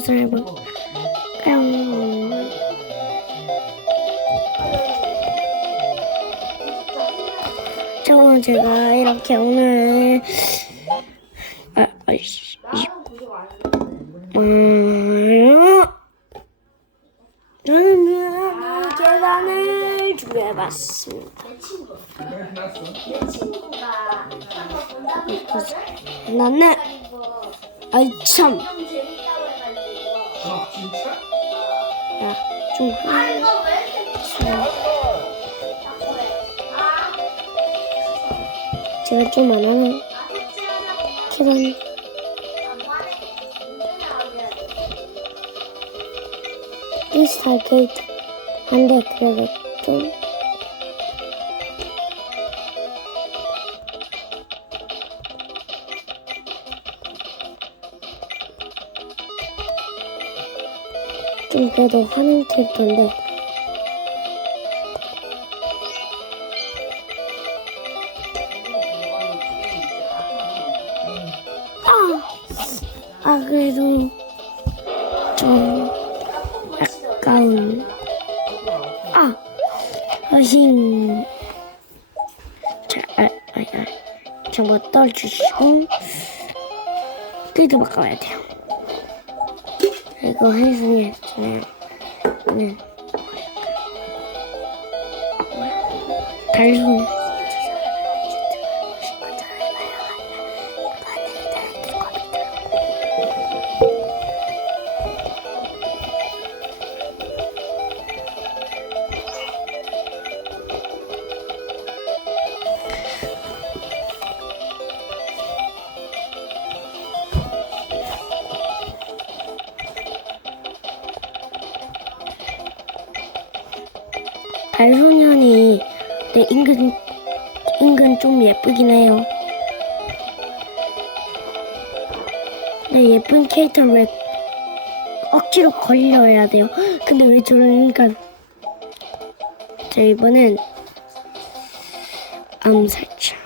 무엇을 해볼까요? 저 제가 이렇게 오늘 아, 아이씨, 이, 음, 저는 계단을 준비해봤습니다. 나는 아이 참, 좀 재밌다고 해가지고. 아진 그래도 화면 캐릭터인데 아, 아 그래도 좀 아까운. 아 하신 자, 아, 아, 아, 전부 떨어주시고 그래도 바꿔야 돼요 이거 저는 네. 달소년이 내 인근 인근 좀 예쁘긴 해요. 내 예쁜 캐릭터를 왜 억지로 걸려야 돼요? 근데 왜 저러니까 자 이번엔 암살자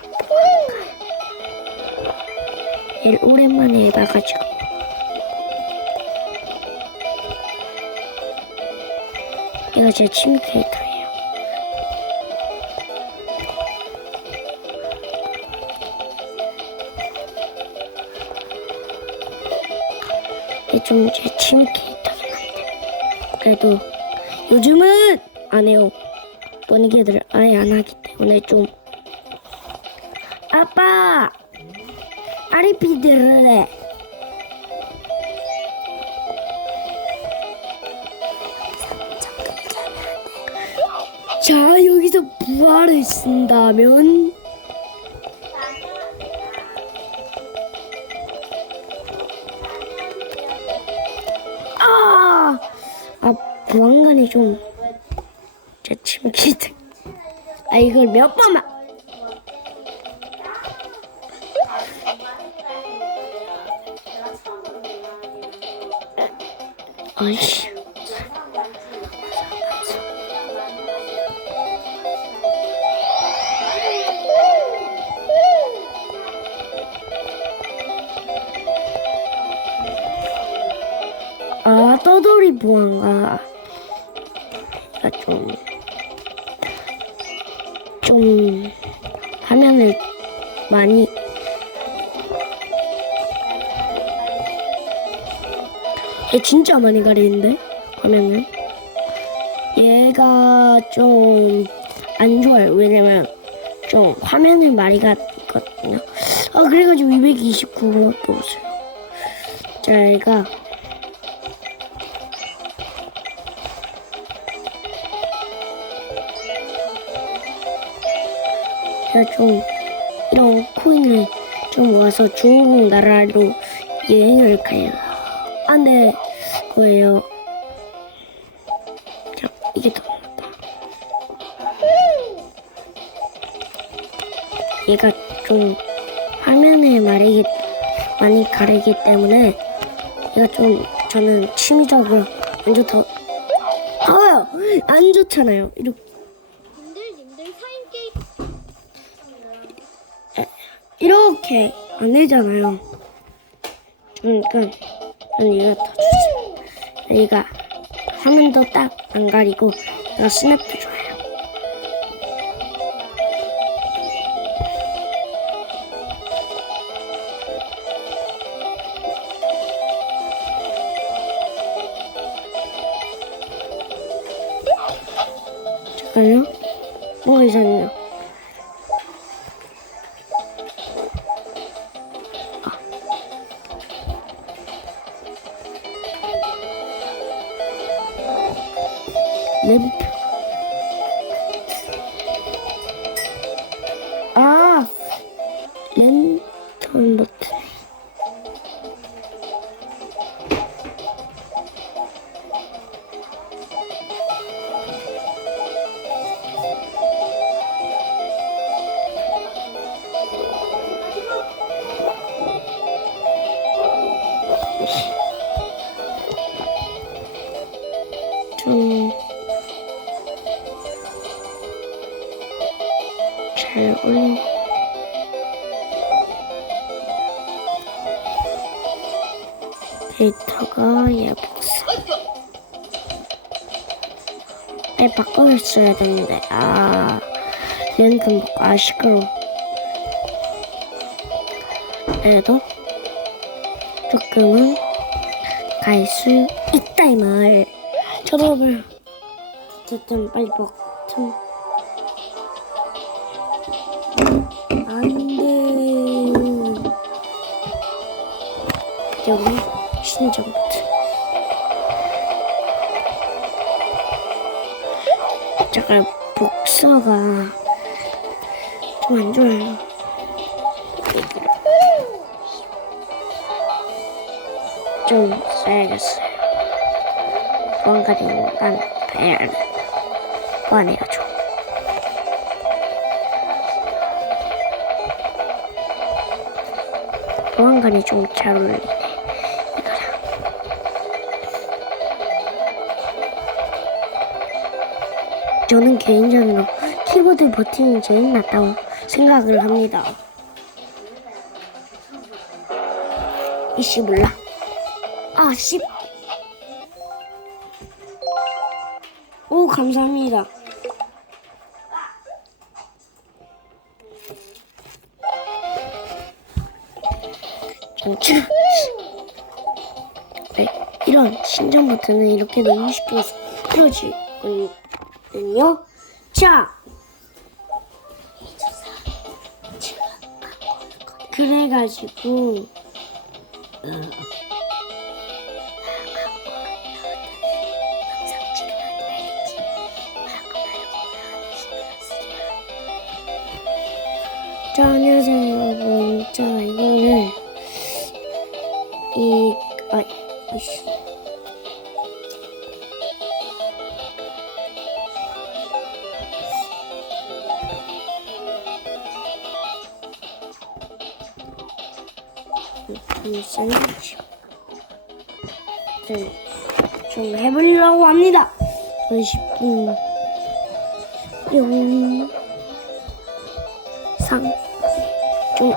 얘를 오랜만에 해봐가지고 얘가 제 취미 캐릭터예요. 좀제 취미 캐릭터긴 한데 그래도 요즘은 안 해요. 번개들 아예 안 하기 때문에 좀 아빠 아리피 들을래. 자 여기서 부활을 쓴다면 보안관이 좀 제 침기들. 아 이걸 몇 번만. 아이씨. 아 떠돌이 보안가. 가 좀. 좀 화면을 많이 얘 진짜 많이 가리는데? 화면을? 얘가 좀 안 좋아요. 왜냐면 좀 화면을 많이 갔거든요. 아 그래가지고 229가 떠오세요. 자 얘가 제가 좀 이런 코인을 좀 모아서 중국 나라로 여행을 가요. 안돼 거예요. 자, 이게 더 낫다. 얘가 좀 화면에 말이 많이 가리기 때문에 얘가 좀 저는 취미적으로 안 좋다. 아, 안 좋잖아요. 이렇게. 이렇게 안 되잖아요. 그러니까 난 얘가 더 좋지. 여기가 화면도 딱 안 가리고 내가 스냅도 좋아요. 잠깐요. 뭐가 이상해요? 램프. 아, 랜턴 버튼. 좀, 잘 올려. 데이터가 예 복사. 아예 바꿔줬어야 되는데, 아, 먹고, 아, 시끄러워. 그래도 조금은 갈 수 있다, 이 말. 저도 뭐, 어쨌든 빨리 버튼. 안 돼. 여기 버튼. 잠깐 복서가 좀 안 좋아요. 좀 써야겠어요. 뭔가를 난 배를 뻔해가 보안관이 좀 잘 어울리네. 이거랑. 저는 개인적으로 키보드 버튼이 제일 낫다고 생각을 합니다. 이씨 몰라. 아, 씨. 오, 감사합니다. 전출. 네, 이런 신청 버튼은 이렇게 너무 쉽게 풀어지거든요. 자, 그래가지고 자, 안녕 샌드위치. 네, 좀 해보려고 합니다. 10분. 용. 상. 좀.